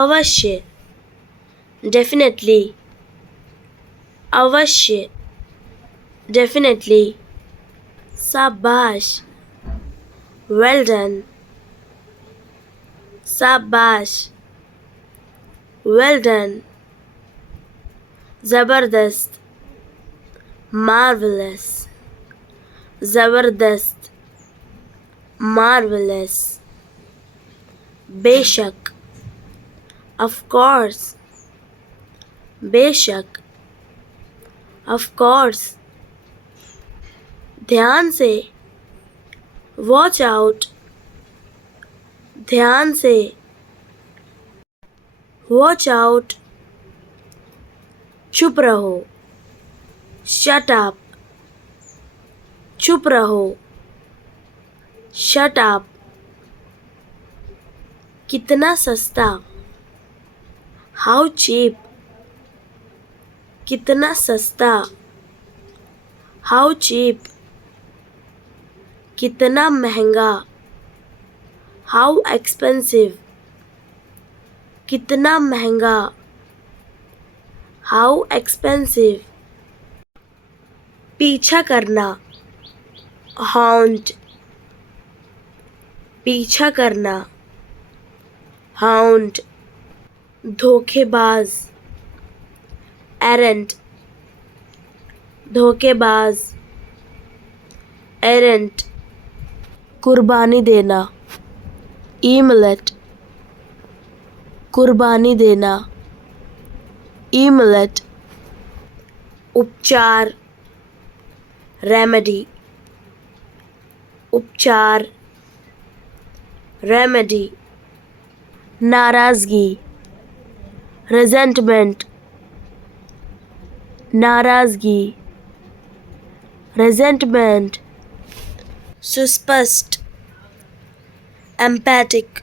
अवश्य, definitely, अवश्य, definitely, शाबाश, well done, शाबाश, well done, ज़बरदस्त, marvelous, ज़बरदस्त, marvelous, बेशक, of course, बेशक, of course, ध्यान से, watch out, ध्यान से, watch out, चुप रहो, shut up, चुप रहो, shut up, कितना सस्ता, how cheap, कितना सस्ता, how cheap, कितना महंगा, how expensive, कितना महंगा, how expensive, पीछा करना, haunt, पीछा करना, haunt, धोखेबाज, errant, धोखेबाज, errant, कुर्बानी देना, immolate, कुर्बानी देना, immolate, उपचार, remedy, उपचार, remedy, नाराज़गी, resentment, नाराज़गी, resentment, सुस्पष्ट, emphatic,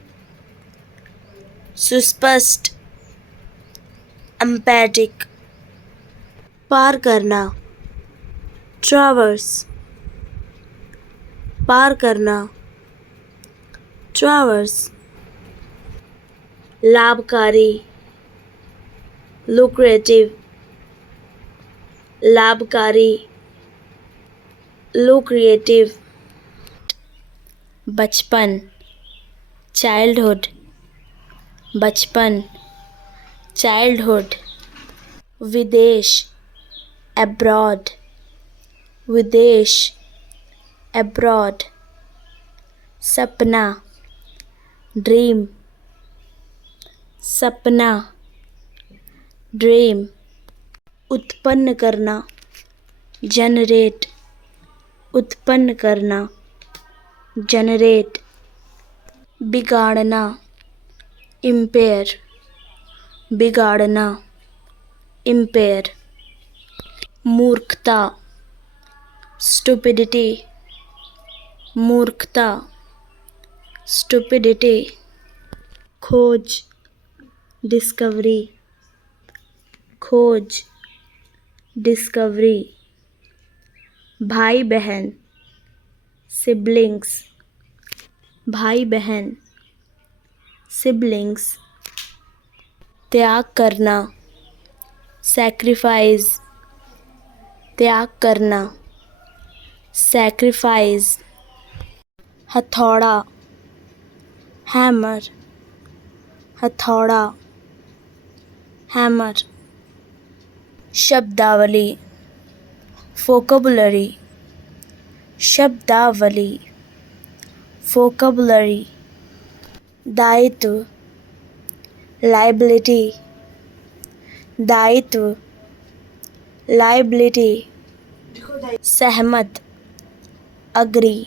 सुस्पष्ट, emphatic, पार करना, traverse, पार करना, traverse, लाभकारी, lucrative, लाभकारी, lucrative, बचपन, childhood, बचपन, childhood, विदेश, abroad, विदेश, abroad, सपना, dream, सपना, dream, उत्पन्न करना, generate, उत्पन्न करना, generate, बिगाड़ना, impair, बिगाड़ना, impair, मूर्खता, stupidity, मूर्खता, stupidity, खोज, discovery, खोज, discovery, भाई बहन, siblings, भाई बहन, siblings, त्याग करना, sacrifice, त्याग करना, sacrifice, हथौड़ा, hammer, हथौड़ा, hammer, शब्दावली, vocabulary, शब्दावली, vocabulary, दायित्व, liability, दायित्व, liability, सहमत, agree,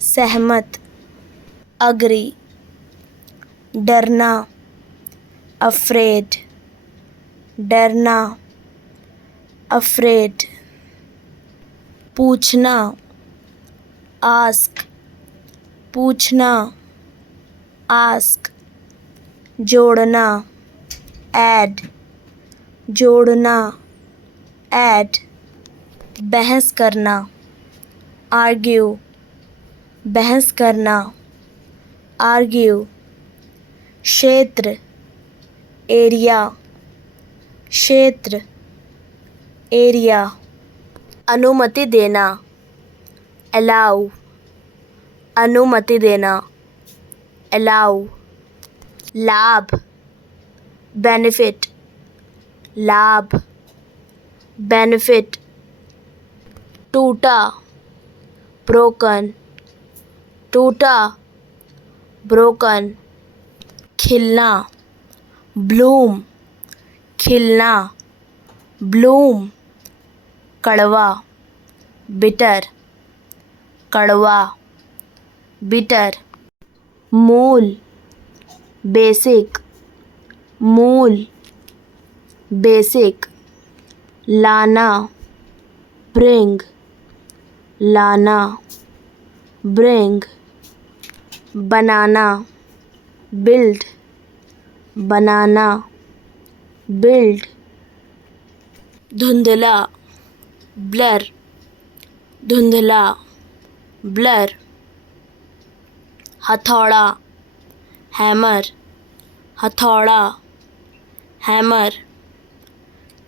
सहमत, agree, डरना, afraid, डरना, afraid, पूछना, ask, पूछना, ask, जोड़ना, add, जोड़ना, add, बहस करना, argue, बहस करना, argue, क्षेत्र, एरिया, क्षेत्र, एरिया। अनुमति देना, अलाउ, अनुमति देना, अलाउ। लाभ, बेनिफिट, लाभ, बेनिफिट। टूटा, ब्रोकन, टूटा, ब्रोकन। खिलना, ब्लूम, खिलना, ब्लूम। कड़वा, बिटर, कड़वा, बिटर। मूल, बेसिक, मूल, बेसिक। लाना, ब्रिंग, लाना, ब्रिंग। बनाना, बिल्ड, बनाना, बिल्ड। धुंधला, ब्लर, धुंधला, ब्लर। हथौड़ा, हैमर, हथौड़ा, हैमर।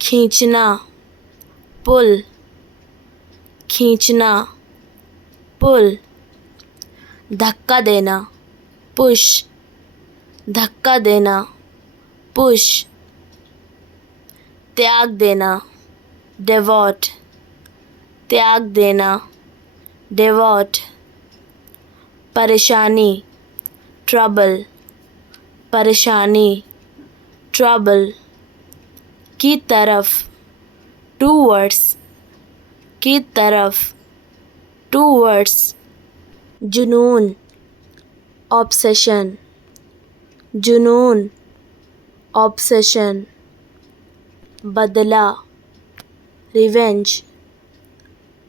खींचना, पुल, खींचना, पुल। धक्का देना, पुश, धक्का देना, पुश। त्याग देना, डिवोट, त्याग देना, डिवोट। परेशानी, ट्रबल, परेशानी, ट्रबल। की तरफ, टूवर्ड्स, की तरफ, टूवर्ड्स। जुनून, ऑब्सेशन, जुनून, ऑब्सेशन। बदला, रिवेंज,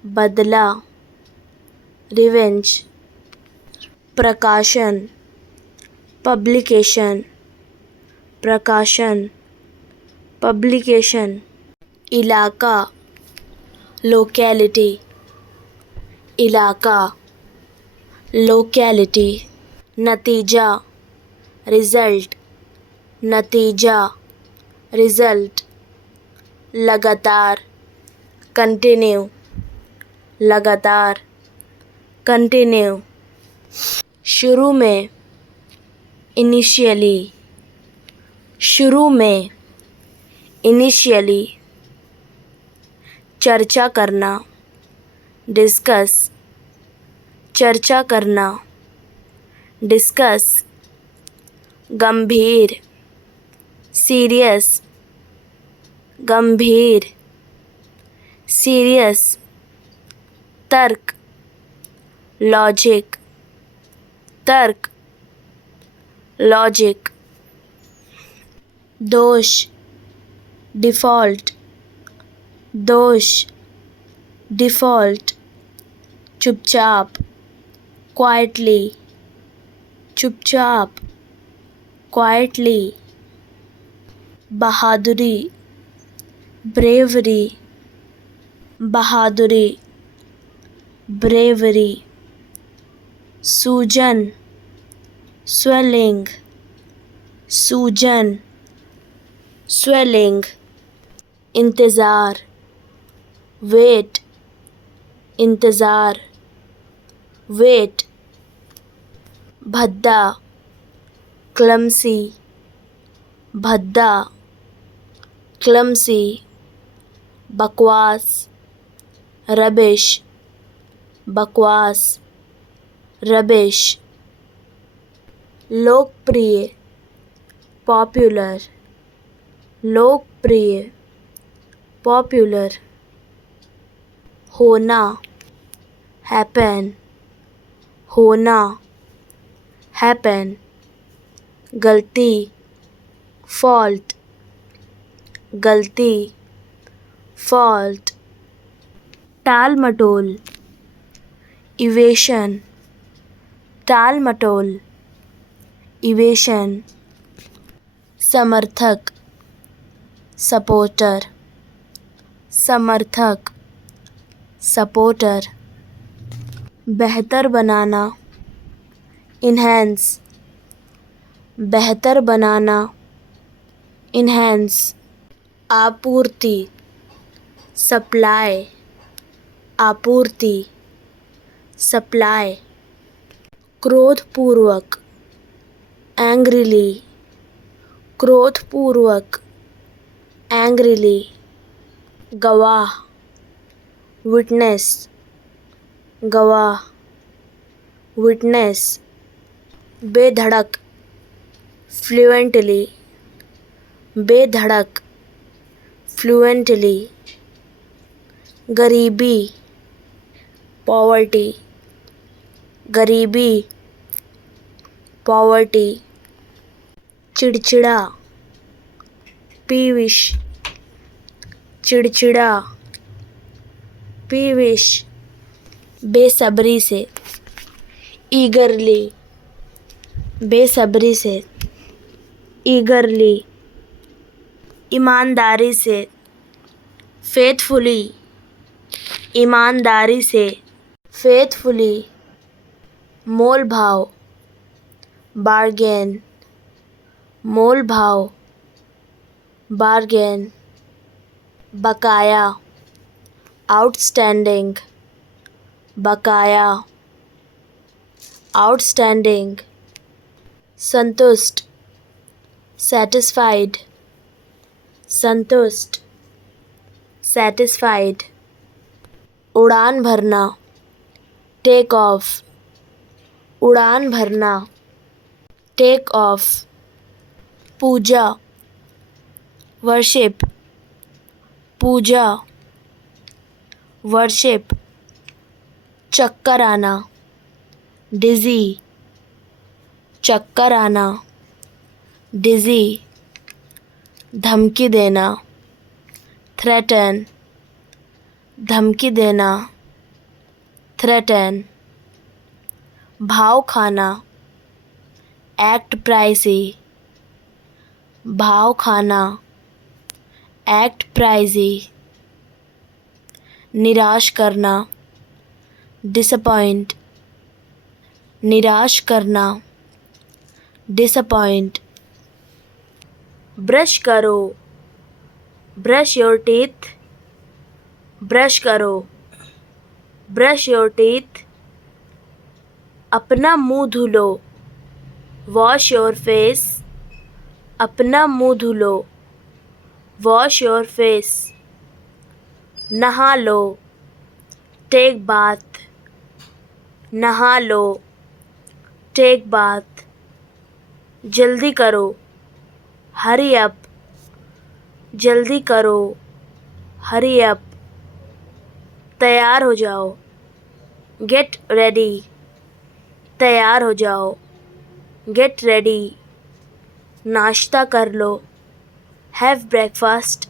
बदला, रिवेंज। प्रकाशन, पब्लिकेशन, प्रकाशन, पब्लिकेशन। इलाका, लोकेलिटी, इलाका, लोकेलिटी। नतीजा, रिजल्ट, नतीजा, रिजल्ट। लगातार, कंटिन्यू, लगातार, कंटिन्यू। शुरू में, इनिशियली, शुरू में, इनिशियली। चर्चा करना, डिस्कस, चर्चा करना, डिस्कस। गंभीर, सीरियस, गंभीर, सीरियस। तर्क, लॉजिक, तर्क, लॉजिक। दोष, डिफ़ॉल्ट, दोष, डिफ़ॉल्ट। चुपचाप, क्वाइटली, चुपचाप, क्वाइटली। बहादुरी, ब्रेवरी, बहादुरी, ब्रेवरी। सूजन, स्वेलिंग, सूजन, स्वेलिंग। इंतज़ार, वेट, इंतज़ार, वेट। भद्दा, क्लमसी, भद्दा, क्लमसी। बकवास, रबिश, बकवास, रबिश। लोकप्रिय, पॉपुलर, लोकप्रिय, पॉपुलर। होना, हैपन, होना, हैपन। गलती, फॉल्ट, गलती, फॉल्ट। टाल मटोल, इवेशन, टाल मटोल, इवेशन। समर्थक, सपोर्टर, समर्थक, सपोर्टर। बेहतर बनाना, इन्हेंस, बेहतर बनाना, enhance, आपूर्ति, supply, आपूर्ति, supply, क्रोधपूर्वक, angrily, क्रोधपूर्वक, angrily, गवाह, witness, गवाह, witness, बेधड़क, fluently, बेधड़क, fluently, गरीबी, poverty, गरीबी, poverty, चिड़चिड़ा, peevish, चिड़चिड़ा, peevish, बेसब्री से, eagerly, बेसब्री से, eagerly, ईमानदारी से, faithfully, ईमानदारी से, faithfully, मोल भाव, bargain, मोल भाव, bargain, बकाया, outstanding, बकाया, outstanding, संतुष्ट, satisfied, संतुष्ट, satisfied, उड़ान भरना, take off, उड़ान भरना, take off, पूजा, worship, पूजा, worship, चक्कर आना, dizzy, चक्कर आना, dizzy, धमकी देना, threaten, धमकी देना, threaten, भाव खाना, act pricey, भाव खाना, act pricey, निराश करना, disappoint, निराश करना, disappoint, ब्रश करो, brush your teeth, ब्रश करो, brush your teeth, अपना मुंह धुलो, wash your face, अपना मुंह धुलो, wash your face, नहा लो, take bath, नहा लो, take bath, जल्दी करो, hurry up, जल्दी करो, hurry up, तैयार हो जाओ, get ready, तैयार हो जाओ, get ready, नाश्ता कर लो, have breakfast,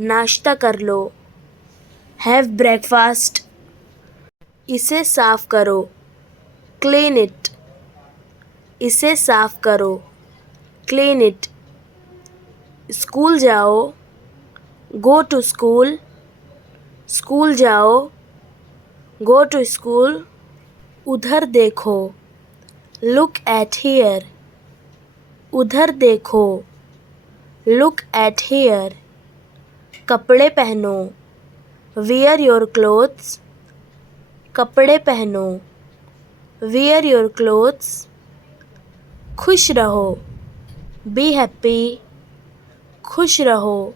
नाश्ता कर लो, have breakfast, इसे साफ करो, clean it, इसे साफ करो, clean it, स्कूल जाओ, go to school, स्कूल जाओ, go to school, उधर देखो, look at here, उधर देखो, look at here, कपड़े पहनो, wear your clothes, कपड़े पहनो, wear your clothes, खुश रहो, be happy, खुश रहो,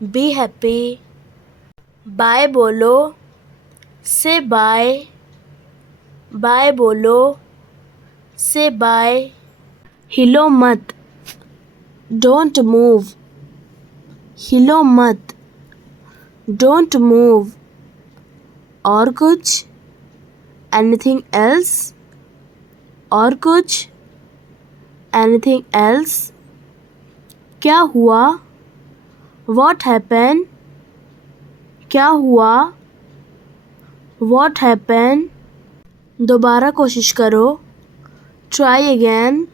be happy, बाय बोलो, say bye, बाय बोलो, say bye, हिलो मत, don't move, हिलो मत, don't move, और कुछ, anything else, और कुछ, anything else, क्या हुआ, what happened, क्या हुआ, what happened, दोबारा कोशिश करो, try again,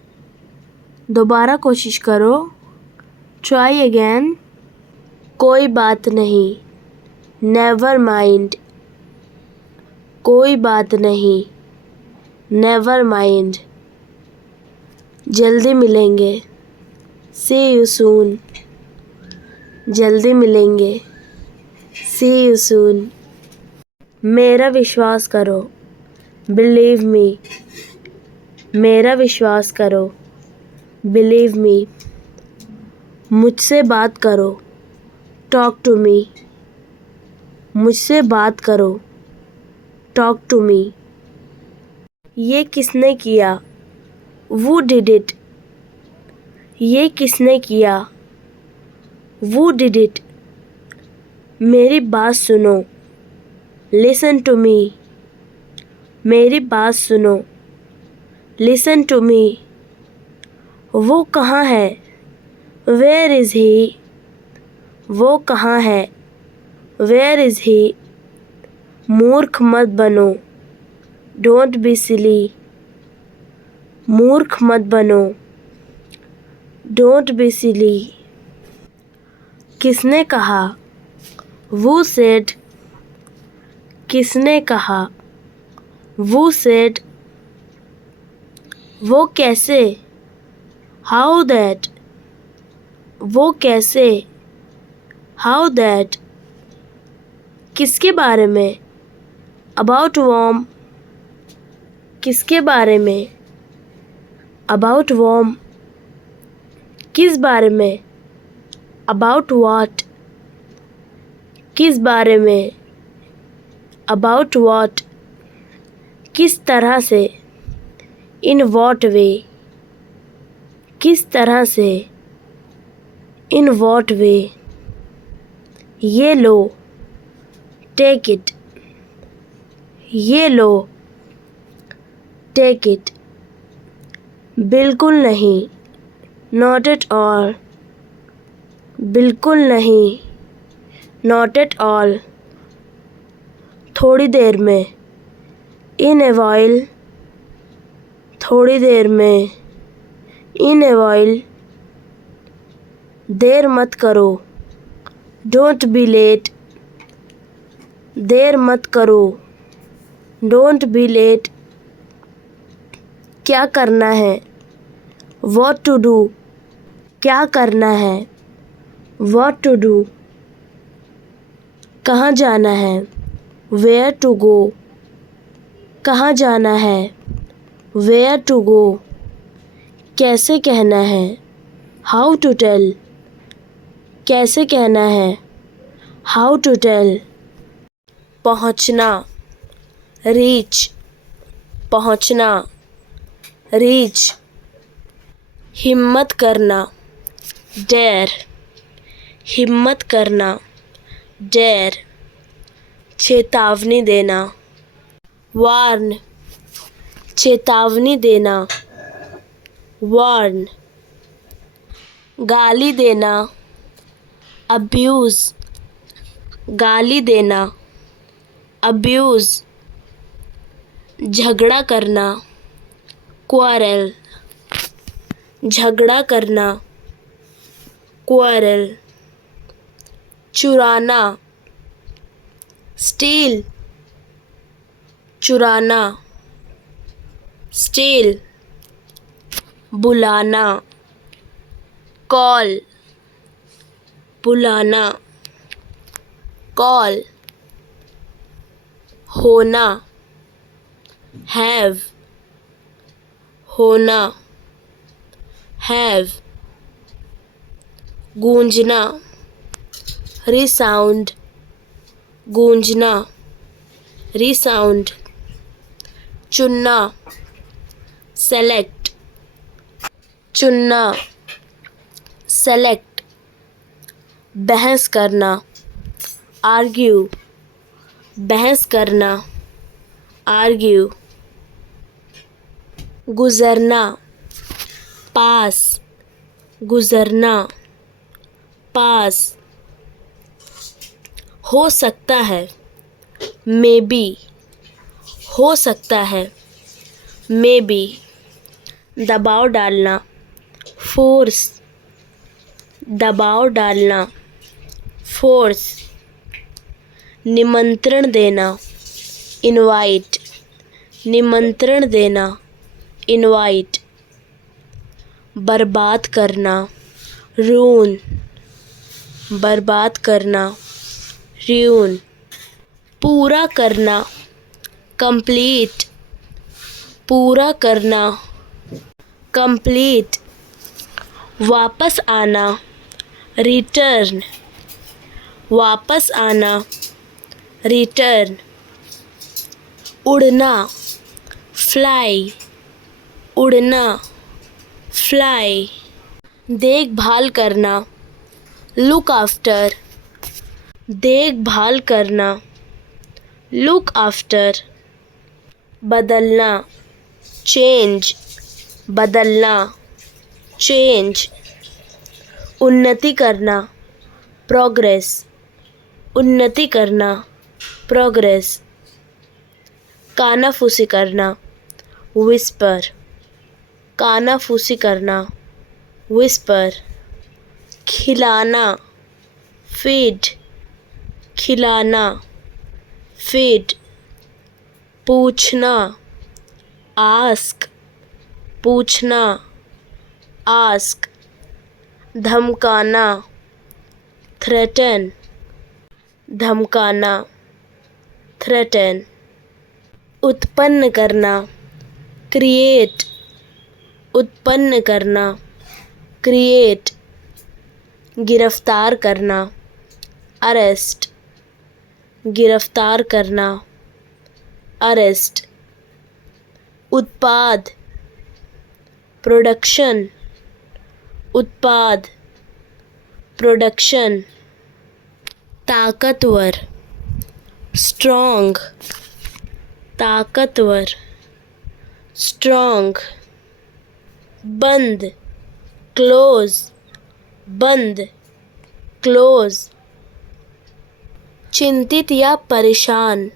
दोबारा कोशिश करो, try again, कोई बात नहीं, never mind, कोई बात नहीं, never mind, जल्दी मिलेंगे, See you soon. जल्दी मिलेंगे. See you soon. मेरा विश्वास करो. Believe me. मेरा विश्वास करो. Believe me. मुझसे बात करो. Talk to me. मुझसे बात करो. Talk to me. ये किसने किया? Who did it? ये किसने किया? Who did it? मेरी बात सुनो. Listen to me. मेरी बात सुनो. Listen to me. वो कहाँ है? Where is he? वो कहाँ है? Where is he? मूर्ख मत बनो. Don't be silly. मूर्ख मत बनो. Don't be silly. किसने कहा? Who said? किसने कहा? Who said? वो कैसे? How that? वो कैसे? How that? किसके बारे में? About whom? किसके बारे में? About whom? किस बारे में? About what? किस बारे में? About what? किस तरह से? In what way? किस तरह से? In what way? ये लो. Take it. ये लो. Take it. बिल्कुल नहीं. Not at all. बिल्कुल नहीं. Not at all. थोड़ी देर में. In a while. थोड़ी देर में. In a while. देर मत करो. Don't be late. देर मत करो. Don't be late. क्या करना है? What to do? क्या करना है? What to do? कहाँ जाना है? Where to go? कहाँ जाना है? Where to go? कैसे कहना है? How to tell? कैसे कहना है? How to tell? पहुँचना. Reach. पहुँचना. Reach. हिम्मत करना. Dare. हिम्मत करना. Dare. चेतावनी देना. Warn. चेतावनी देना. Warn. गाली देना. Abuse. गाली देना. Abuse. झगड़ा करना. Quarrel. झगड़ा करना. Quarrel. चुराना. Steal. चुराना. Steal. बुलाना. Call. बुलाना. Call. होना. Have. होना. Have. गूंजना. Resound. गूंजना. Resound. चुनना. Select. चुनना. Select. बहस करना. Argue. बहस करना. Argue. गुजरना. पास. गुजरना. पास. हो सकता है. Maybe. हो सकता है. Maybe. दबाव डालना. Force. दबाव डालना. Force. निमंत्रण देना. Invite. निमंत्रण देना. Invite. बर्बाद करना. रून, बर्बाद करना, रून, पूरा करना, कंप्लीट, पूरा करना, कंप्लीट, वापस आना, रिटर्न, वापस आना, रिटर्न, उड़ना, फ्लाई, उड़ना, फ्लाई, देखभाल करना, लुक आफ्टर, देखभाल करना, लुक आफ्टर, बदलना, चेंज, बदलना, चेंज, उन्नति करना, प्रोग्रेस, उन्नति करना, प्रोग्रेस, कानाफूसी करना, विस्पर, कानाफूसी करना, विस्पर, खिलाना, फीड, खिलाना, फीड, पूछना, आस्क, पूछना, आस्क, धमकाना, थ्रेटन, धमकाना, थ्रेटन, उत्पन्न करना, क्रिएट, उत्पन्न करना, क्रिएट, गिरफ्तार करना, अरेस्ट, गिरफ्तार करना, अरेस्ट, उत्पाद, प्रोडक्शन, उत्पाद, प्रोडक्शन, ताकतवर, स्ट्रॉन्ग, ताकतवर, स्ट्रॉन्ग, बंद, क्लोज, बंद, क्लोज, चिंतित या परेशान,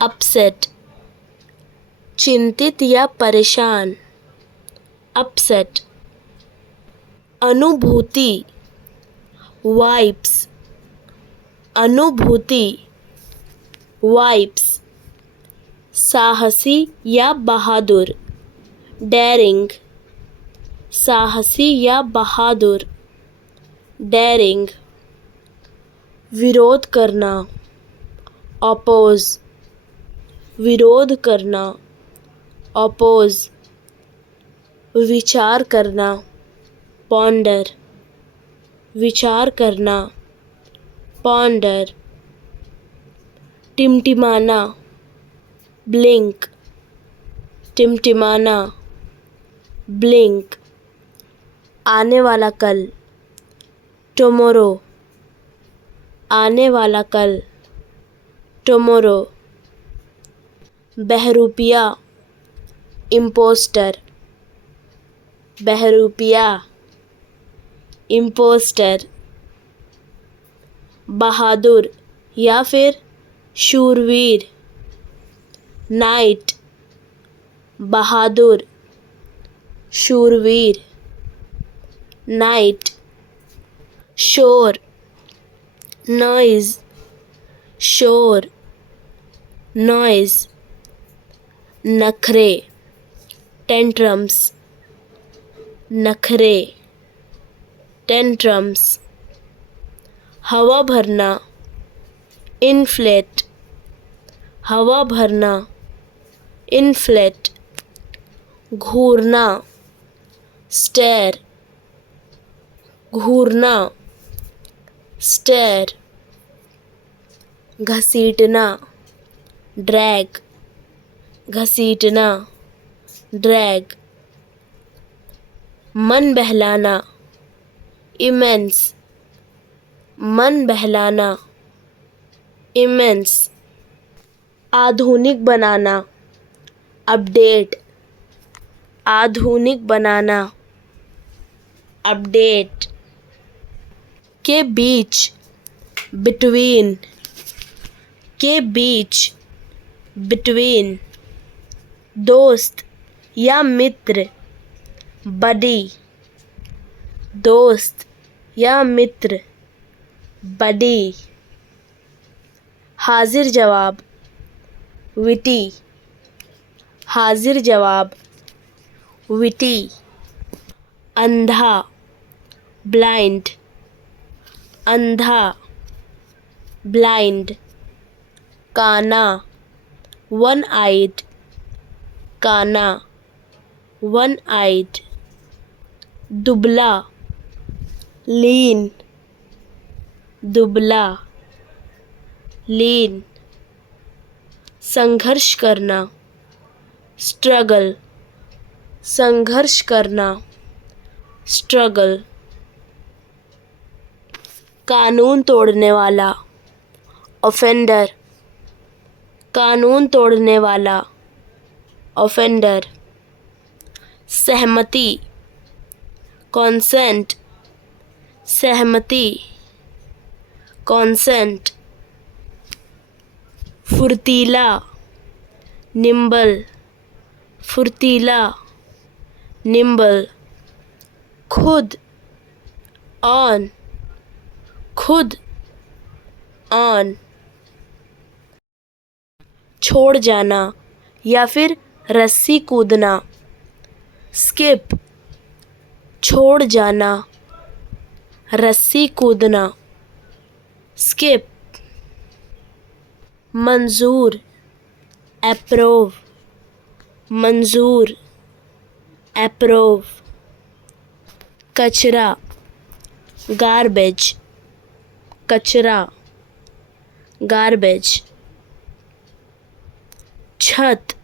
अपसेट, चिंतित या परेशान, अपसेट, अनुभूति, वाइब्स, अनुभूति, वाइब्स, साहसी या बहादुर, डेरिंग, साहसी या बहादुर, डेरिंग, विरोध करना, अपोज, विरोध करना, अपोज, विचार करना, पॉन्डर, विचार करना, पॉन्डर, टिमटिमाना, ब्लिंक, टिमटिमाना, ब्लिंक, आने वाला कल, टुमारो, आने वाला कल, टुमारो, बहरूपिया, इम्पोस्टर, बहरूपिया, इम्पोस्टर, बहादुर या फिर शूरवीर, नाइट, बहादुर, शूरवीर, नाइट, शोर, नॉइज, शोर, नॉइज, नखरे, टेंट्रम्स, नखरे, टेंट्रम्स, हवा भरना, इन्फ्लेट, हवा भरना, इन्फ्लेट, घूरना, स्टेयर, घूरना, स्टेयर, घसीटना, ड्रैग, घसीटना, ड्रैग, मन बहलाना, इमेंस, मन बहलाना, इमेंस, आधुनिक बनाना, अपडेट, आधुनिक बनाना, अपडेट, के बीच, बिटवीन, के बीच, बिटवीन, दोस्त या मित्र, बडी, दोस्त या मित्र, बडी, हाजिर जवाब, विटी, हाजिर जवाब, विटी, अंधा, ब्लाइंड, अंधा, ब्लाइंड, काना, वन आइड, काना, वन आइड, दुबला, लीन, दुबला, लीन, संघर्ष करना, स्ट्रगल, संघर्ष करना, स्ट्रगल, कानून तोड़ने वाला, ऑफेंडर, कानून तोड़ने वाला, ऑफेंडर, सहमति, कॉन्सेंट, सहमति, कॉन्सेंट, फुर्तीला, निम्बल, फुर्तीला, निम्बल, खुद, ऑन, खुद, ऑन, छोड़ जाना या फिर रस्सी कूदना, स्किप, छोड़ जाना, रस्सी कूदना, स्किप, मंजूर, अप्रूव, मंजूर, अप्रूव, कचरा, गार्बेज, कचरा, गार्बेज, छत,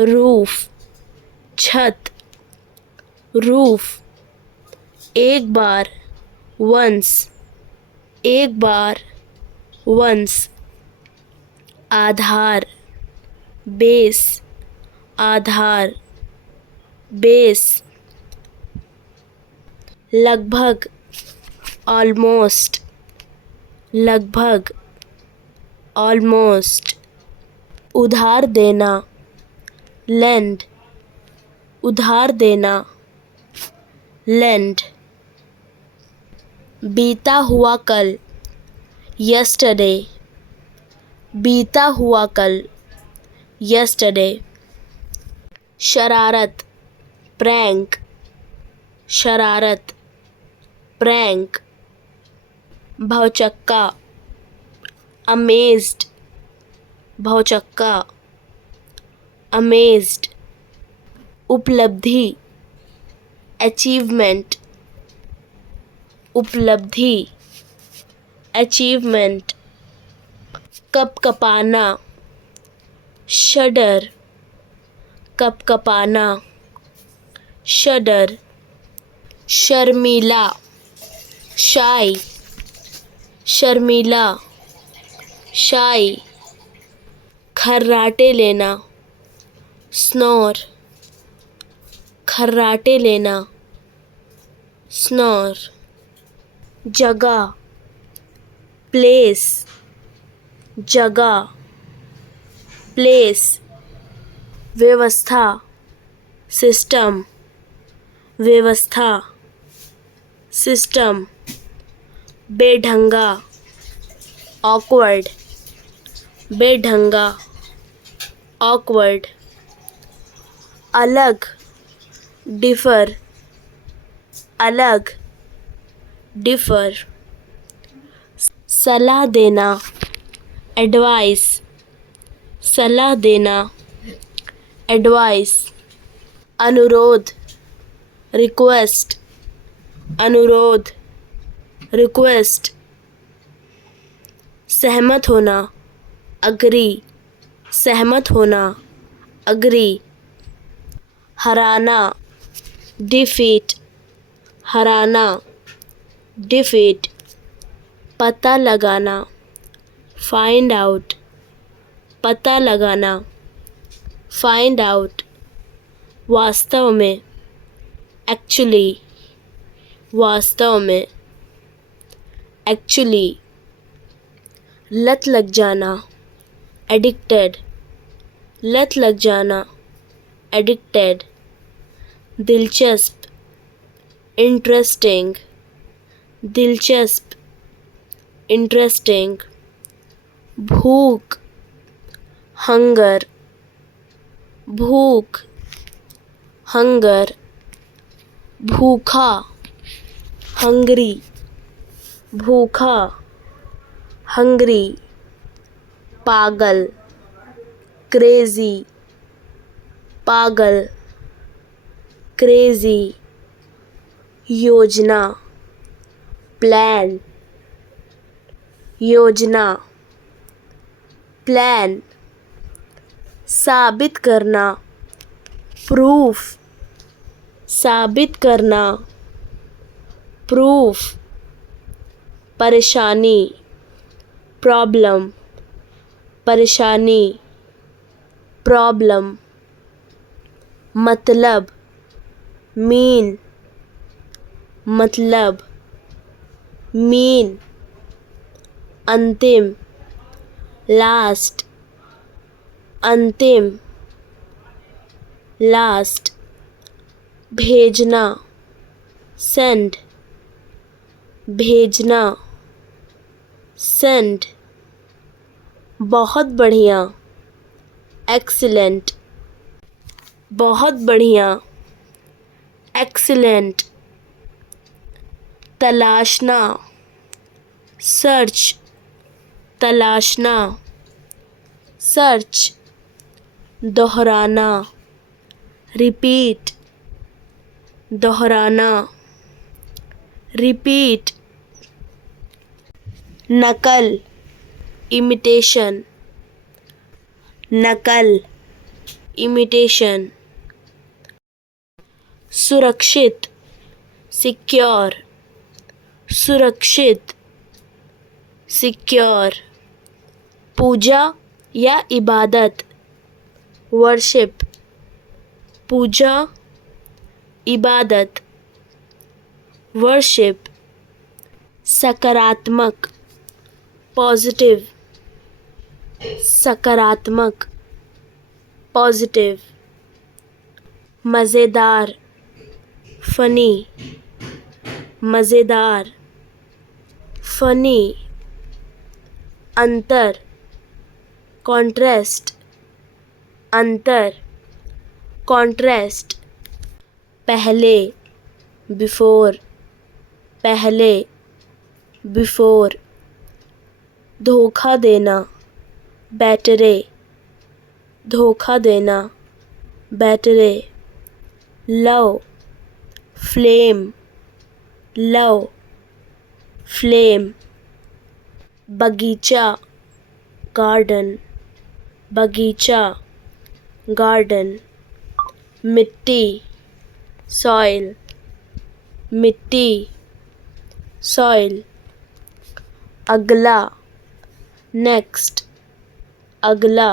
रूफ, छत, रूफ, एक बार, वंस, एक बार, वंस, आधार, बेस, आधार, बेस, लगभग, ऑलमोस्ट, लगभग, ऑलमोस्ट, उधार देना, लेंड, उधार देना, लेंड, बीता हुआ कल, यस्टरडे, बीता हुआ कल, यस्टरडे, शरारत, प्रैंक, शरारत, प्रैंक, भौचक्का, अमेज्ड, भौचक्का, अमेज्ड, उपलब्धि, अचीवमेंट, उपलब्धि, अचीवमेंट, कपकपाना, शडर, कपकपाना, शडर, शर्मीला, शाई, शर्मीला, शाई, खर्राटे लेना, स्नोर, खर्राटे लेना, स्नोर, जगह, प्लेस, जगह, प्लेस, व्यवस्था, सिस्टम, व्यवस्था, सिस्टम, बेढंगा, ऑकवर्ड, बेढंगा, ऑकवर्ड, अलग, डिफर, अलग, डिफर, सलाह देना, एडवाइस, सलाह देना, एडवाइस, अनुरोध, रिक्वेस्ट, अनुरोध, रिक्वेस्ट, सहमत होना, अग्री, सहमत होना, अग्री, हराना, डिफीट, हराना, डिफीट, पता लगाना, फाइंड आउट, पता लगाना, फाइंड आउट, वास्तव में, एक्चुअली, वास्तव में, एक्चुअली, लत लग जाना, एडिक्टेड, लत लग जाना, एडिक्टेड, दिलचस्प, इंटरेस्टिंग, दिलचस्प, इंटरेस्टिंग, भूख, हंगर, भूख, हंगर, भूखा, हंग्री, भूखा, हंग्री, पागल, क्रेजी, पागल, क्रेजी, योजना, प्लान, योजना, प्लान, साबित करना, प्रूफ, साबित करना, प्रूफ, परेशानी, प्रॉब्लम, परेशानी, प्रॉब्लम, मतलब, मीन, मतलब, मीन, अंतिम, लास्ट, अंतिम, लास्ट, भेजना, सेंड, भेजना, सेंड, बहुत बढ़िया, एक्सीलेंट, बहुत बढ़िया, एक्सीलेंट, तलाशना, सर्च, तलाशना, सर्च, दोहराना, रिपीट, दोहराना, रिपीट, नकल, इमिटेशन, नकल, इमिटेशन, सुरक्षित, सिक्योर, सुरक्षित, सिक्योर, पूजा या इबादत, वर्शिप, पूजा, इबादत, वर्शिप, सकारात्मक, पॉजिटिव, सकारात्मक, पॉजिटिव, मज़ेदार, फनी, मज़ेदार, फनी, अंतर, कॉन्ट्रास्ट, अंतर, कॉन्ट्रास्ट, पहले, बिफोर, पहले, बिफोर, धोखा देना, बैटरे, धोखा देना, बैटरे, लव, फ्लेम, लव, फ्लेम, बगीचा, गार्डन, बगीचा, गार्डन, मिट्टी, सॉइल, मिट्टी, सॉइल, अगला, नेक्स्ट, अगला,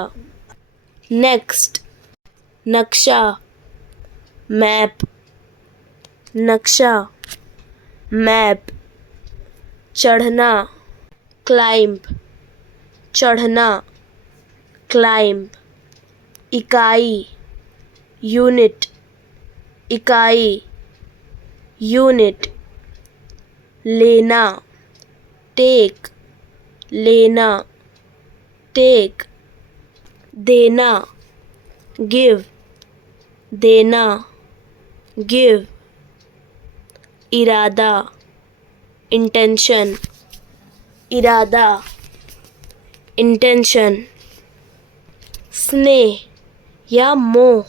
नेक्स्ट, नक्शा, मैप, नक्शा, मैप, चढ़ना, क्लाइंब, चढ़ना, क्लाइंब, इकाई, यूनिट, इकाई, यूनिट, लेना, टेक, लेना, टेक, देना, गिव, देना, गिव, इरादा, इंटेंशन, इरादा, इंटेंशन, स्नेह या मोह,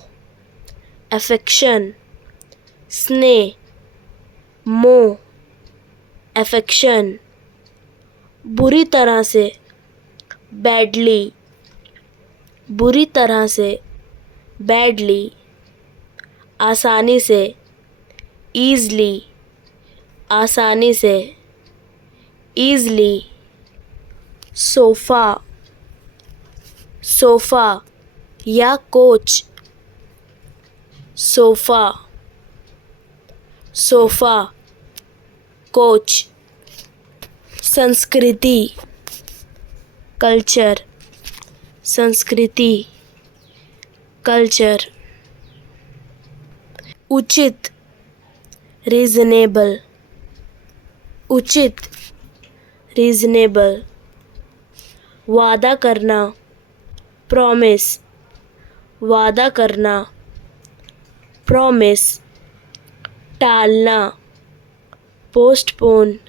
अफेक्शन, स्नेह, मोह, अफेक्शन, बुरी तरह से, बैडली, बुरी तरह से, बैडली, आसानी से, ईज़ली, आसानी से, ईज़ली, सोफ़ा, सोफ़ा या कोच, सोफ़ा, सोफ़ा, कोच, संस्कृति, कल्चर, संस्कृति, कल्चर, उचित, रीज़नेबल, उचित, रीज़नेबल, वादा करना, प्रॉमिस, वादा करना, प्रॉमिस, टालना, पोस्टपोन,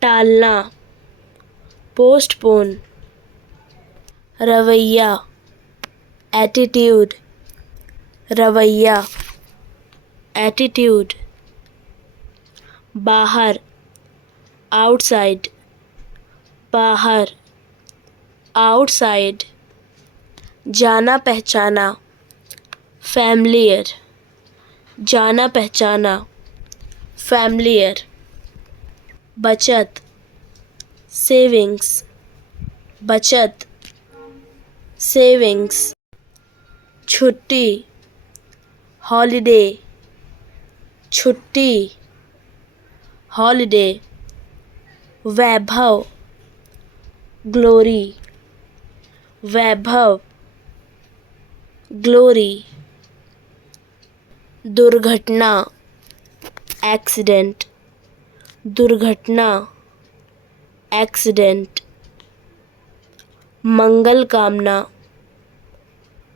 टालना, पोस्टपोन। रवैया, एटीट्यूड, रवैया, एटीट्यूड। बाहर, आउटसाइड, बाहर, आउटसाइड। जाना पहचाना, फैमिलियर, जाना पहचाना, फैमिलियर। बचत, सेविंग्स, बचत, सेविंग्स। छुट्टी, हॉलिडे, छुट्टी, हॉलिडे। वैभव, ग्लोरी, वैभव, ग्लोरी। दुर्घटना, एक्सीडेंट, दुर्घटना, एक्सीडेंट। मंगल कामना,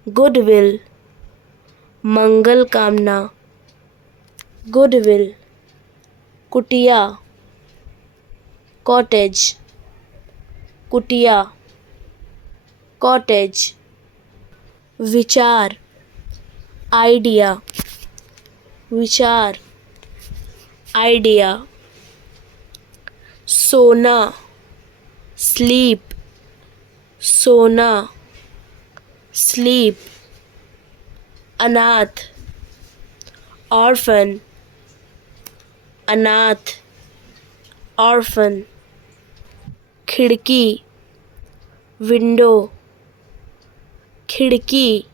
गुडविल, मंगल कामना, गुडविल। कुटिया, कॉटेज, कुटिया, कॉटेज। विचार, आइडिया, विचार, आइडिया। सोना, स्लीप, सोना, स्लीप। अनाथ, ऑर्फन, अनाथ, ऑर्फन। खिड़की, विंडो, खिड़की,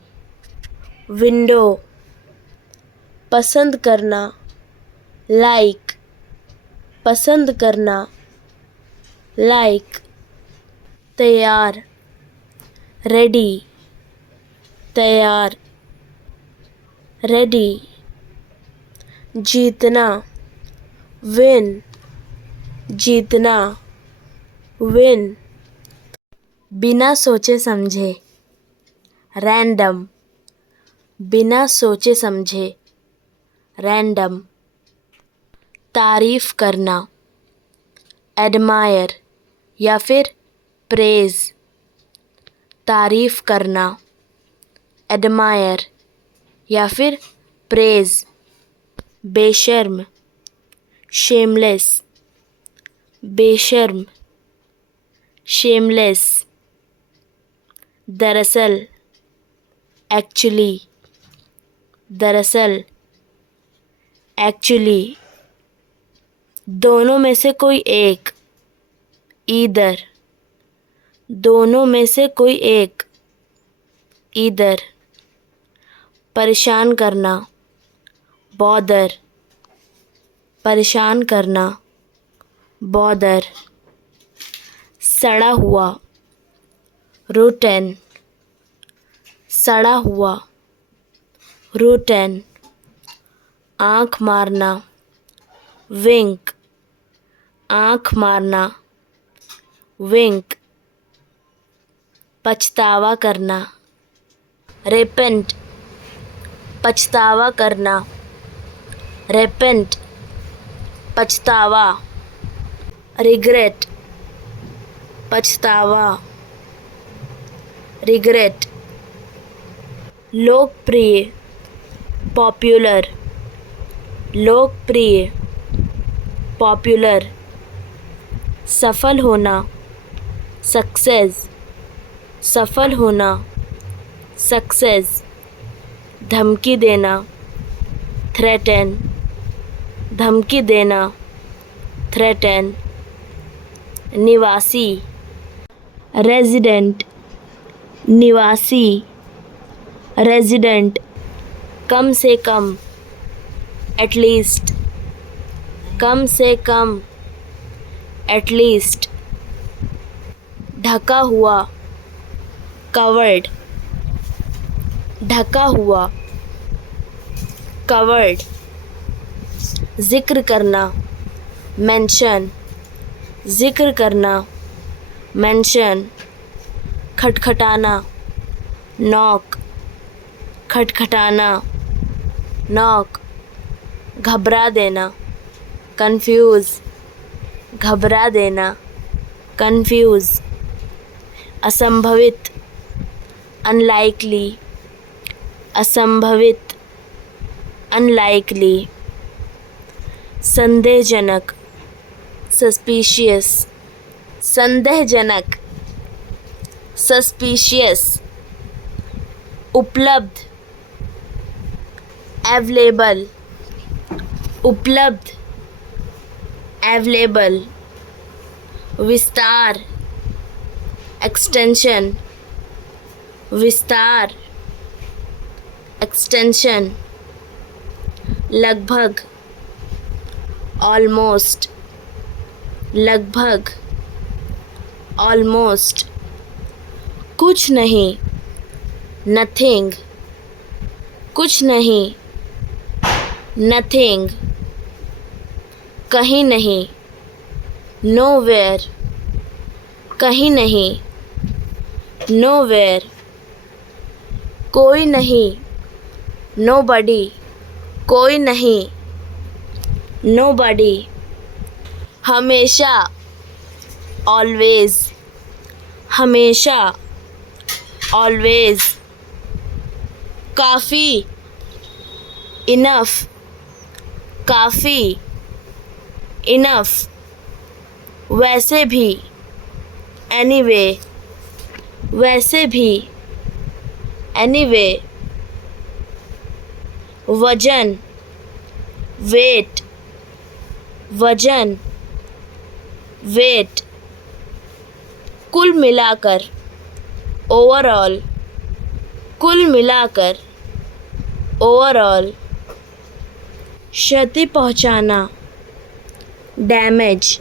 विंडो। पसंद करना, लाइक, पसंद करना, लाइक। तैयार, रेडी, तैयार, रेडी। जीतना, विन, जीतना, विन। बिना सोचे समझे, रैंडम, बिना सोचे समझे, रैंडम। तारीफ करना, एडमायर या फिर प्रेज, तारीफ करना, एडमायर या फिर प्रेज। बेशर्म, शेमलेस, बेशर्म, शेमलेस। दरअसल, एक्चुअली, दरअसल, एक्चुअली। दोनों में से कोई एक, ईदर, दोनों में से कोई एक, ईदर। परेशान करना, बॉदर, परेशान करना, बॉदर। सड़ा हुआ, रोटेन, सड़ा हुआ, रोटेन। आँख मारना, विंक, आँख मारना, विंक। पछतावा करना, रेपेंट, पछतावा करना, रेपेंट, पछतावा। रिग्रेट, पछतावा, रिग्रेट। लोकप्रिय, पॉपुलर, लोकप्रिय, पॉपुलर। सफल होना, सक्सेस, सफल होना, सक्सेस। धमकी देना, थ्रेटन, धमकी देना, थ्रेटन। निवासी, रेजिडेंट, निवासी, रेजिडेंट। कम से कम, एटलीस्ट, कम से कम, एटलीस्ट। ढका हुआ, कवर्ड, ढका हुआ, कवर्ड। जिक्र करना, मेंशन, जिक्र करना, मेंशन। खटखटाना, नॉक, खटखटाना, नॉक। घबरा देना, कंफ्यूज, घबरा देना, कंफ्यूज, असंभवित, अनलाइकली, असंभवित, अनलाइकली, संदेहजनक, सस्पिशियस, संदेहजनक, सस्पिशियस, उपलब्ध, अवेलेबल, उपलब्ध, अवेलेबल, विस्तार, एक्सटेंशन, विस्तार, एक्सटेंशन, लगभग, ऑलमोस्ट, लगभग, ऑलमोस्ट, कुछ नहीं, नथिंग, कुछ नहीं, नथिंग, कहीं नहीं, नोवेयर, कहीं नहीं, नोवेयर, कोई नहीं, नोबडी, कोई नहीं, नोबडी, हमेशा, ऑलवेज, हमेशा, ऑलवेज, काफ़ी, इनफ, काफ़ी, इनफ, वैसे भी, एनीवे, वैसे भी, एनीवे, वजन, वेट, वजन, वेट, कुल मिलाकर, ओवरऑल, कुल मिलाकर, ओवरऑल, क्षति पहुंचाना, डैमेज,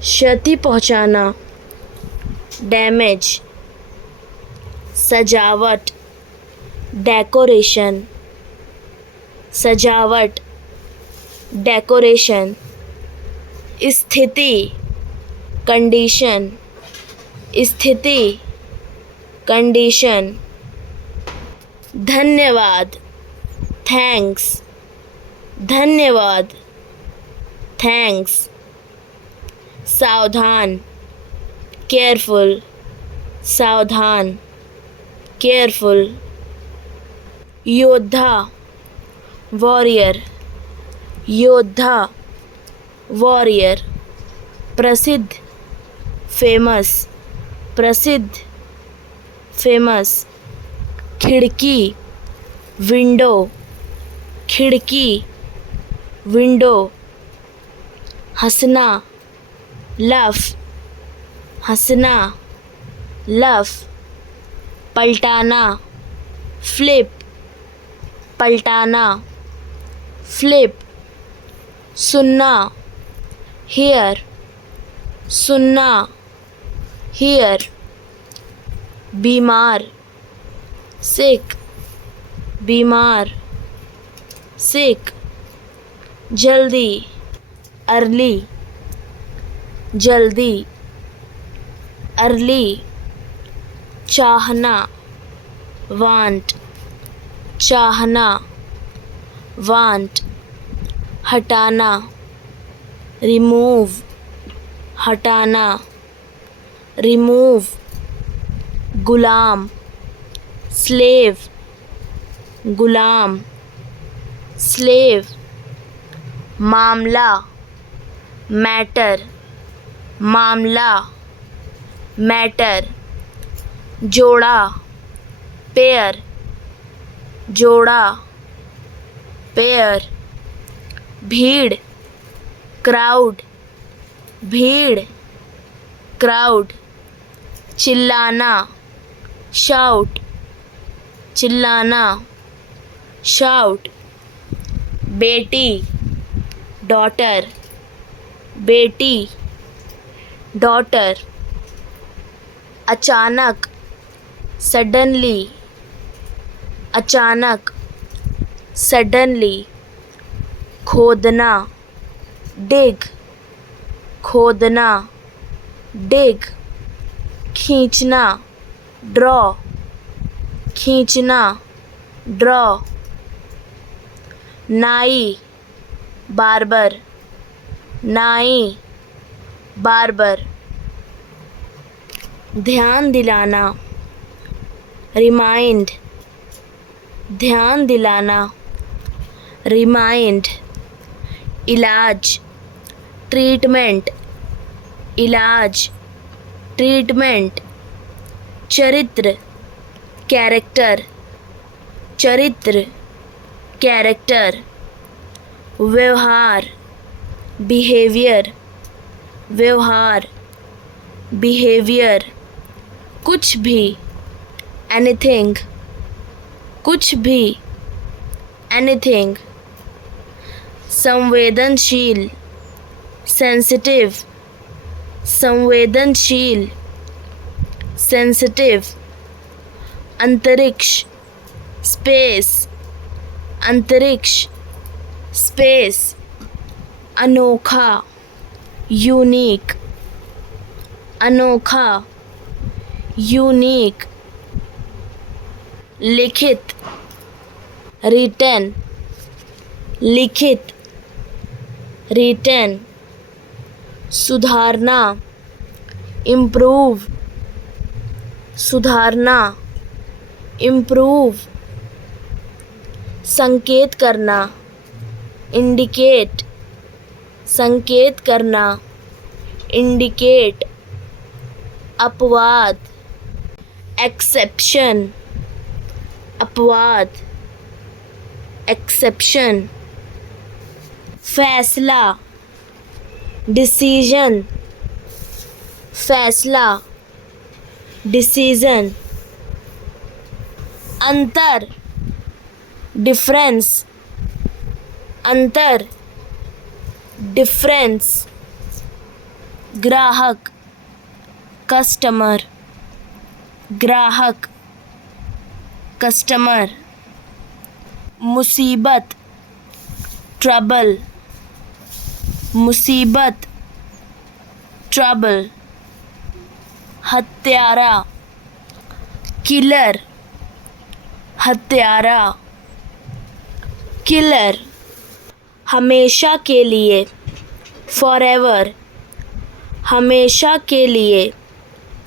क्षति पहुंचाना, डैमेज, सजावट, डेकोरेशन, सजावट, डेकोरेशन, स्थिति, कंडीशन, स्थिति, कंडीशन, धन्यवाद, थैंक्स, धन्यवाद, थैंक्स, सावधान, केयरफुल, सावधान, केयरफुल, योद्धा, वॉरियर, योद्धा, वॉरियर, प्रसिद्ध, फेमस, प्रसिद्ध, फेमस, खिड़की, विंडो, खिड़की, विंडो, हंसना, लफ, हंसना, लफ, पलटाना, फ्लिप, पलटाना, फ्लिप, सुनना, हियर, सुनना, हियर, बीमार, सिक, बीमार, सिक, जल्दी, अर्ली, जल्दी, अर्ली, चाहना, वांट, चाहना, वांट, हटाना, रिमूव, हटाना, रिमूव, गुलाम, स्लेव, गुलाम, स्लेव, मामला, मैटर, मामला, मैटर, जोड़ा, पेयर, जोड़ा, पेयर, भीड़, क्राउड, भीड़, क्राउड, चिल्लाना, शाउट, चिल्लाना, शाउट, बेटी, डॉटर, बेटी, डॉटर, अचानक, सडनली, अचानक, सडनली, खोदना, डिग, खोदना, डिग, खींचना, ड्रॉ, खींचना, ड्रॉ, नाई, बार्बर, नाई, बार्बर। ध्यान दिलाना, रिमाइंड, ध्यान दिलाना, रिमाइंड। इलाज, ट्रीटमेंट, इलाज, ट्रीटमेंट। चरित्र, कैरेक्टर, चरित्र, कैरेक्टर। व्यवहार, बिहेवियर, व्यवहार, बिहेवियर। कुछ भी, एनीथिंग, कुछ भी, एनीथिंग। संवेदनशील, सेंसिटिव, संवेदनशील, सेंसिटिव। अंतरिक्ष, स्पेस, अंतरिक्ष, स्पेस। अनोखा, यूनिक, अनोखा, यूनिक। लिखित, रिटन, लिखित, रिटन। सुधारना, इम्प्रूव, सुधारना, इम्प्रूव। संकेत करना, इंडिकेट, संकेत करना, इंडिकेट। अपवाद, एक्सेप्शन, अपवाद, एक्सेप्शन। फैसला, डिसीजन, फैसला, डिसीजन। अंतर, डिफरेंस, अंतर, डिफरेंस। ग्राहक, कस्टमर, ग्राहक, कस्टमर। मुसीबत, ट्रबल, मुसीबत, ट्रबल। हत्यारा, किलर, हत्यारा, किलर। हमेशा के लिए, फॉरएवर, हमेशा के लिए,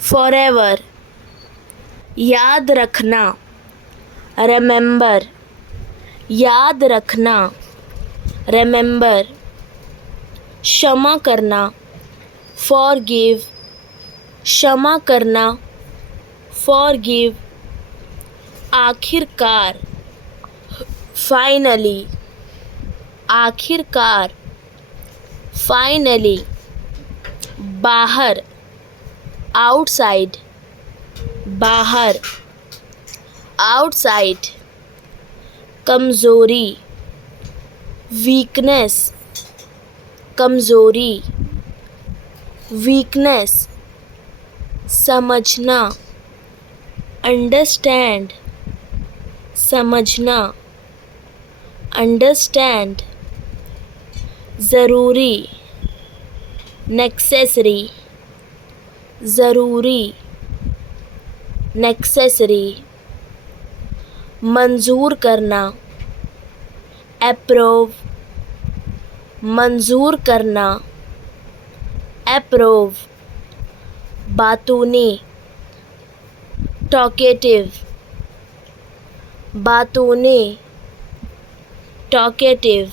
फॉरएवर। याद रखना, रिमेंबर, याद रखना, रिमेंबर। क्षमा करना, फॉरगिव, क्षमा करना, फॉरगिव। आखिरकार, फाइनली, आखिरकार, फाइनली। बाहर, आउटसाइड, बाहर, आउटसाइड। कमज़ोरी, वीकनेस, कमज़ोरी, वीकनेस। समझना, अंडरस्टैंड, समझना, अंडरस्टैंड। ज़रूरी, नेसेसरी, ज़रूरी, नेसेसरी। मंजूर करना, अप्रूव, मंजूर करना, अप्रूव। बातूनी, टॉकेटिव, बातूनी, टॉकेटिव।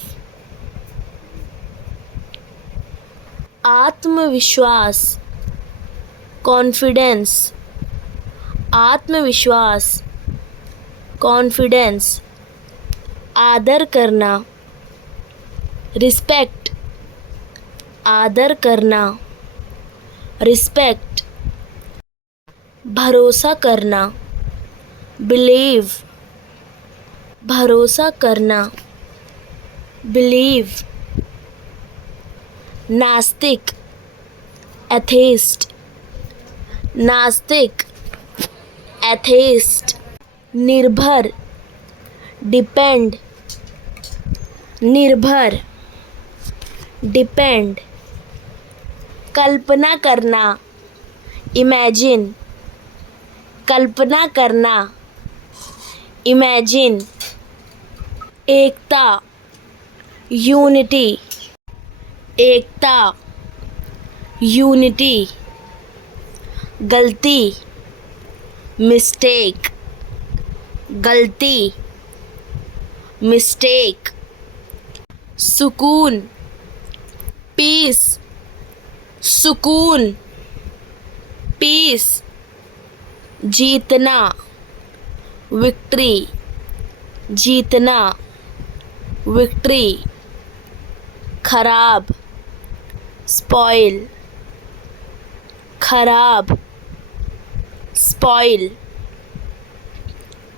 आत्मविश्वास, कॉन्फिडेंस, आत्मविश्वास, कॉन्फिडेंस। आदर करना, रिस्पेक्ट, आदर करना, रिस्पेक्ट। भरोसा करना, बिलीव, भरोसा करना, बिलीव। नास्तिक, एथेइस्ट, नास्तिक, एथेइस्ट। निर्भर, डिपेंड, निर्भर, डिपेंड। कल्पना करना, इमेजिन, कल्पना करना, इमेजिन। एकता, यूनिटी, एकता, यूनिटी, गलती, मिस्टेक, गलती, मिस्टेक, सुकून, पीस, सुकून, पीस, जीतना, विक्ट्री, जीतना, विक्ट्री, खराब, स्पॉइल, खराब, स्पॉइल,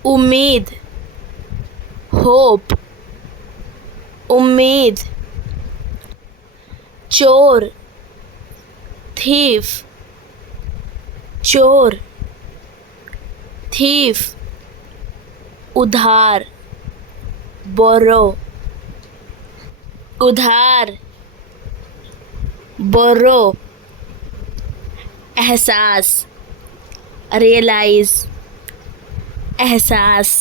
उम्मीद, होप, उम्मीद, चोर, थीफ, चोर, थीफ, उधार, बोरो, उधार, बोरो, एहसास, रियलाइज, एहसास,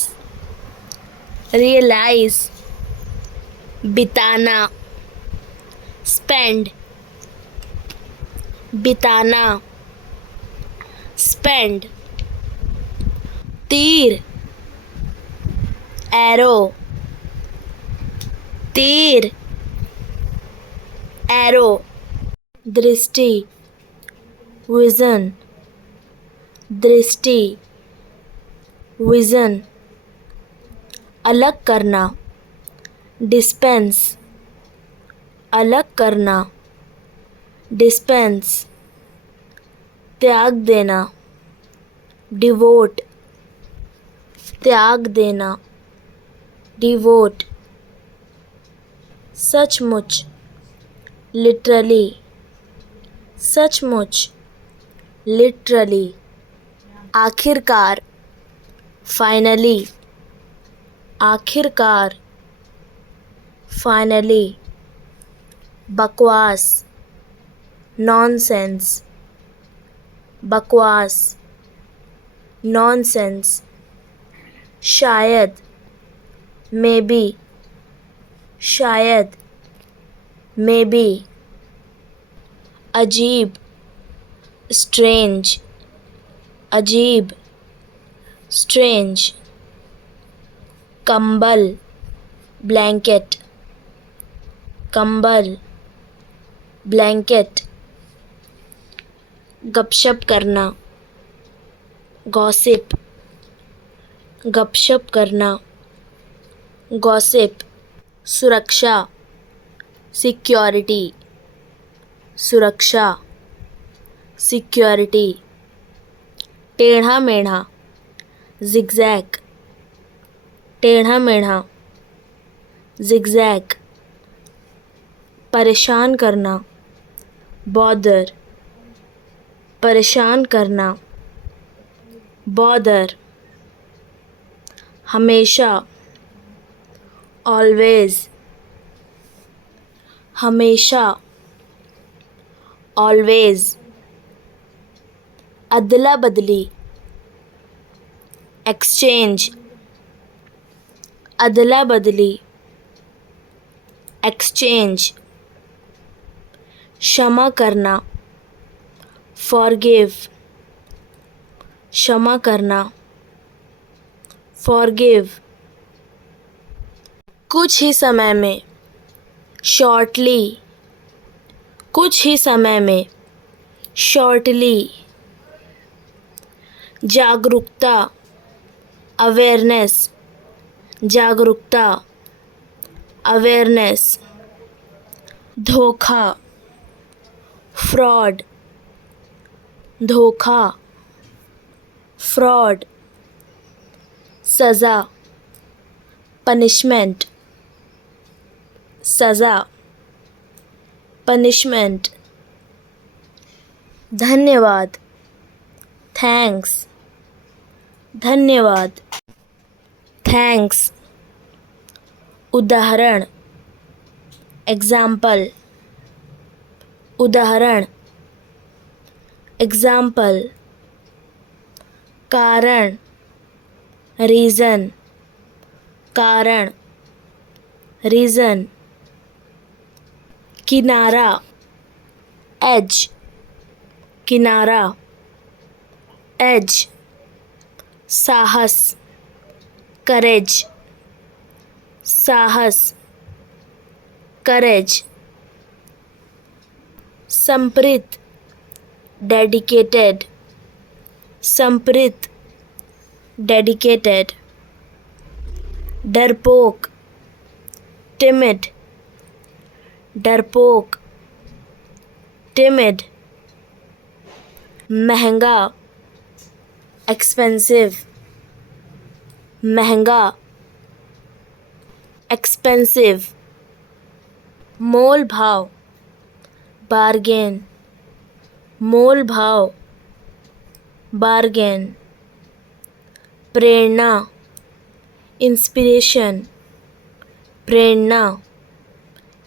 रियलाइज, बिताना, स्पेंड, बिताना, स्पेंड, तीर, एरो, तीर, एरो, दृष्टि, विजन, दृष्टि, विजन, अलग करना, डिस्पेंस, अलग करना, डिस्पेंस, त्याग देना, डिवोट, त्याग देना, डिवोट, सचमुच, लिटरली, सचमुच, लिटरली, आखिरकार, फाइनली, आखिरकार, फाइनली, बकवास, नॉनसेंस, बकवास, नॉनसेंस, शायद, मे बी, शायद, मे बी, अजीब, स्ट्रेंज, अजीब, स्ट्रेंज, कंबल, ब्लैंकेट, कंबल, ब्लैंकेट, गपशप करना, गॉसिप, गपशप करना, गॉसिप, सुरक्षा, सिक्योरिटी, सुरक्षा, सिक्योरिटी, टेढ़ा मेढ़ा, जिगजैग, टेढ़ा मेढ़ा, जिगजैग, परेशान करना, बॉदर, परेशान करना, बॉदर, हमेशा, ऑलवेज, हमेशा, ऑलवेज, अदला बदली, एक्सचेंज, अदला बदली, एक्सचेंज, क्षमा करना, फॉरगिव, क्षमा करना, फॉरगिव, कुछ ही समय में, शॉर्टली, कुछ ही समय में, शॉर्टली, जागरूकता, अवेयरनेस, जागरूकता, अवेयरनेस, धोखा, फ्रॉड, धोखा, फ्रॉड, सज़ा, पनिशमेंट, सज़ा, पनिशमेंट, धन्यवाद, थैंक्स, धन्यवाद, थैंक्स, उदाहरण, एग्जाम्पल, उदाहरण, एग्जाम्पल, कारण, रीज़न, कारण, रीज़न, किनारा, एज, किनारा, एज, साहस, करेज, साहस, करेज, संप्रीत, डेडिकेटेड, संप्रीत, डेडिकेटेड, डरपोक, टिमिड, डरपोक, टिमिड, महंगा, एक्सपेंसिव, महंगा, एक्सपेंसिव, मोल भाव, बार्गेन, मोल भाव, बार्गेन, प्रेरणा, इंस्पिरेशन, प्रेरणा,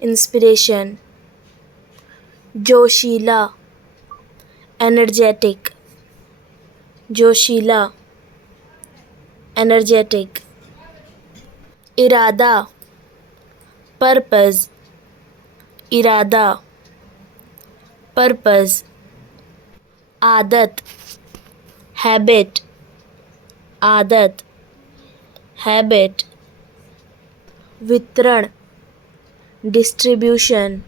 इंस्पिरेशन, जोशीला, एनर्जेटिक, जोशीला, एनर्जेटिक, इरादा, पर्पज़, इरादा, पर्पज़, आदत, हैबिट, आदत, हैबिट, वितरण, डिस्ट्रीब्यूशन,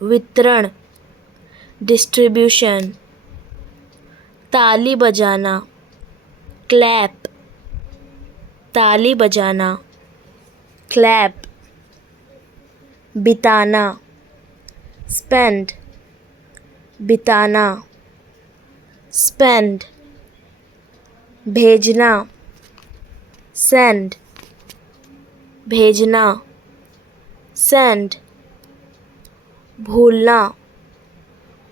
वितरण, डिस्ट्रीब्यूशन, ताली बजाना, क्लैप, ताली बजाना, क्लैप, बिताना, स्पेंड, बिताना, स्पेंड, भेजना, सेंड, भेजना, सेंड, भूलना,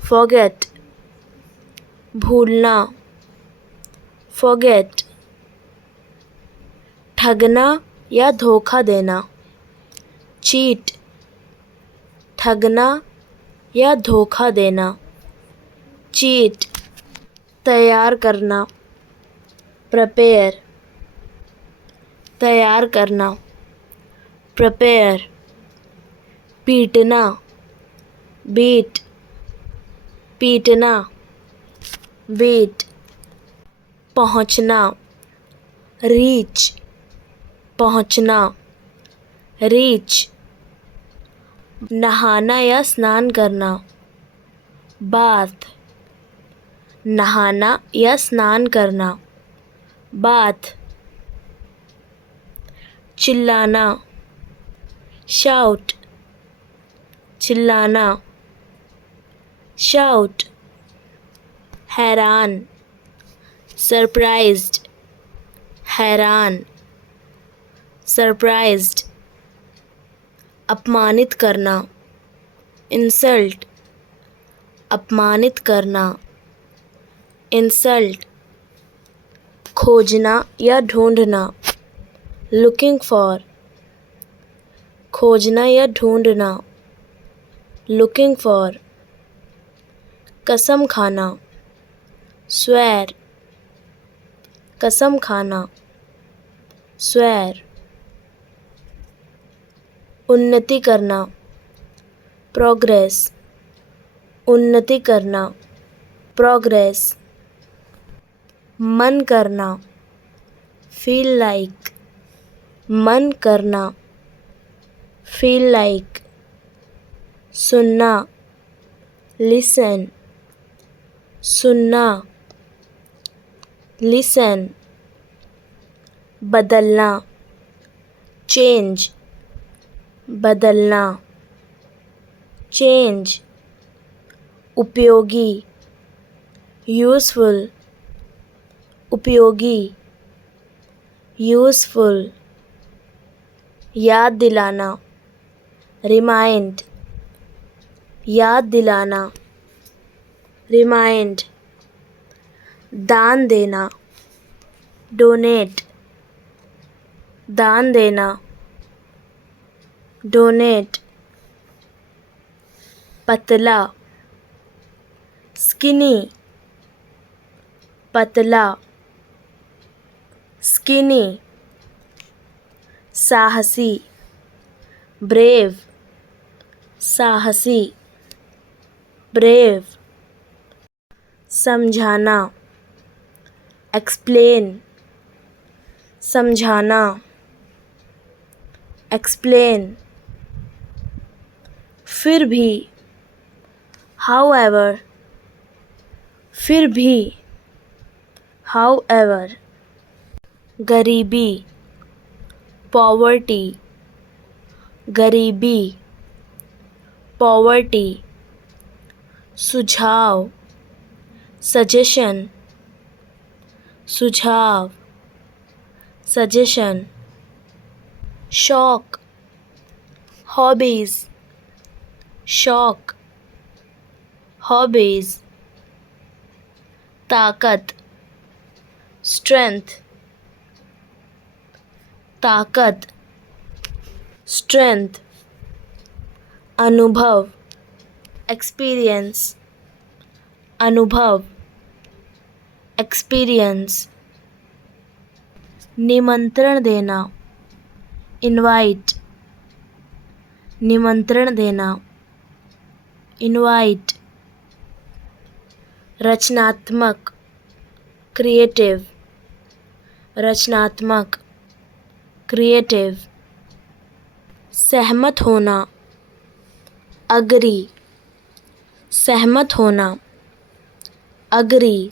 फॉरगेट, भूलना, फॉरगेट, ठगना या धोखा देना, चीट, ठगना या धोखा देना, चीट, तैयार करना, प्रिपेयर, तैयार करना, प्रिपेयर, पीटना, बीट, पीटना, बीट, पहुँचना, रीच, पहुँचना, रीच, नहाना या स्नान करना, बाथ, नहाना या स्नान करना, बाथ, चिल्लाना, शाउट, चिल्लाना, शाउट, हैरान, सरप्राइज्ड, हैरान, सरप्राइज्ड, अपमानित करना, इंसल्ट, अपमानित करना, इंसल्ट, खोजना या ढूंढना, लुकिंग फॉर, खोजना या ढूंढना, लुकिंग फॉर, कसम खाना, स्वेर, कसम खाना, स्वेर, उन्नति करना, प्रोग्रेस, उन्नति करना, प्रोग्रेस, मन करना, फील लाइक, मन करना, फील लाइक, सुनना, लिसन, सुनना, लिसन, बदलना, चेंज, बदलना, चेंज, उपयोगी, यूज़फुल, उपयोगी, यूज़फुल, याद दिलाना, रिमाइंड, याद दिलाना, रिमाइंड, दान देना, डोनेट, दान देना, डोनेट, पतला, स्किनी, पतला, स्किनी, साहसी, ब्रेव, साहसी, ब्रेव, समझाना, एक्सप्लेन, समझाना, एक्सप्लेन, फिर भी, हाउएवर, फिर भी, हाउएवर, गरीबी, पॉवर्टी, गरीबी, पॉवर्टी, सुझाव, सजेशन, सुझाव, सजेशन, शौक, हॉबीज, शौक, हॉबीज, ताकत, स्ट्रेंथ, ताकत, स्ट्रेंथ, अनुभव, एक्सपीरियंस, अनुभव, एक्सपीरियंस, निमंत्रण देना, इनवाइट, निमंत्रण देना, इनवाइट, रचनात्मक, क्रिएटिव, रचनात्मक, क्रिएटिव, सहमत होना, अग्री, सहमत होना, अग्री,